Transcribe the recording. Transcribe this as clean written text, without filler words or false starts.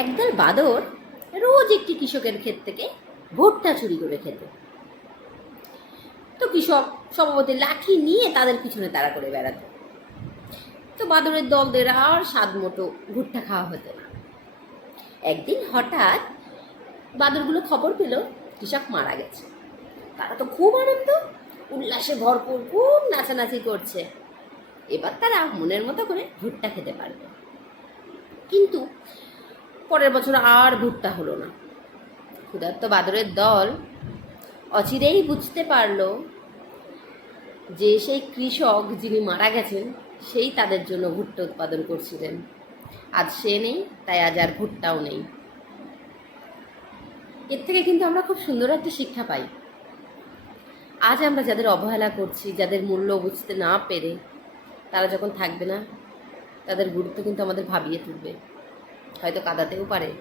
একদল বাঁদর রোজ একটি কৃষকের ক্ষেত থেকে ভুট্টা চুরি করে খেত। তো কৃষক স্বভাবতই লাঠি নিয়ে তাদের পিছনে তাড়া করে বেড়াতো। তো বাঁদরের দলদের আর স্বাদ মতো ভুট্টা খাওয়া হতো না। একদিন হঠাৎ বাঁদরগুলো খবর পেল কৃষক মারা গেছে। তারা তো খুব আনন্দ উল্লাসে ভরপুর, খুব নাচানাচি করছে। এবার তারা মনের মতো করে ভুট্টা খেতে পারবে। কিন্তু পরের বছর আর ভুট্টা হলো না। ক্ষুধার্ত বাঁদরের দল অচিরেই বুঝতে পারল যে সেই কৃষক যিনি মারা গেছেন সেই তাদের জন্য ভুট্টা উৎপাদন করছিলেন। আজ সে নেই, তাই আজ আর ভুট্টাও নেই। এর থেকে কিন্তু আমরা খুব সুন্দর একটা শিক্ষা পাই। আজ আমরা যাদের অবহেলা করছি, যাদের মূল্য বুঝতে না পেরে, তারা যখন থাকবে না, তাদের গুরুত্ব কিন্তু আমাদের ভাবিয়ে তুলবে, হয়তো কাঁদাতেও পারে।